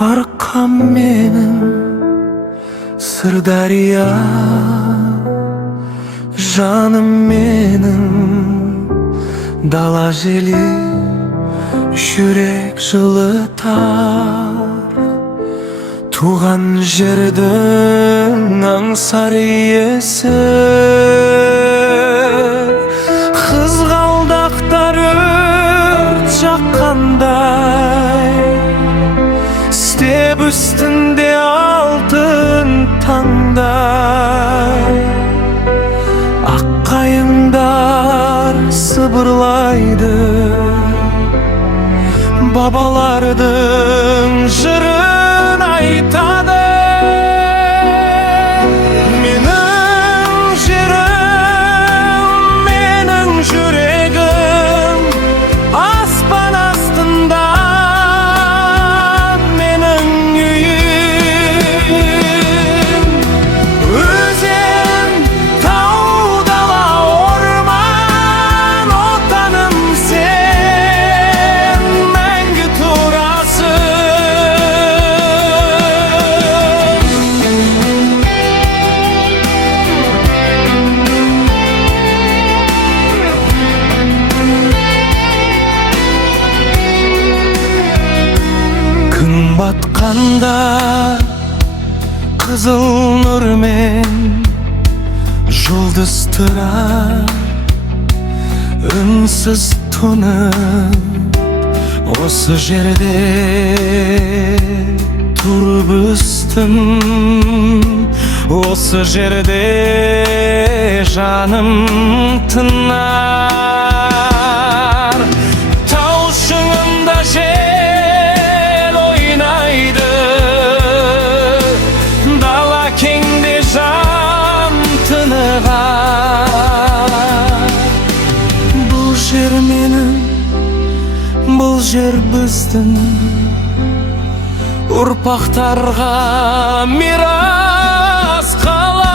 Арқам менің Сырдария, жаным менің дала желі, жүрек жылытар. Туған жердің аңсар иесі, қызғалдақтар өрт жаққандай, степ үстінде алтын таңдай. Аққайыңдар сыбырлайды, бабалардың жырын айтады. Менің жерім, менің жүрегім, аспан астында менің үйім. Өзен, тау, дала, орман, отаным сен мәңгі тұрасың. Күн батқанда қызыл нұрмен жұлдыз тұрар, үнсіз тұнып осы жерде тұрып өстім. Осы жерде жаным тынар. Тау шыңында жел ойнайды, дала кеңде жан тынығар. Бұл жер менің, бұл жер біздің, ұрпақтарға мирас қалар.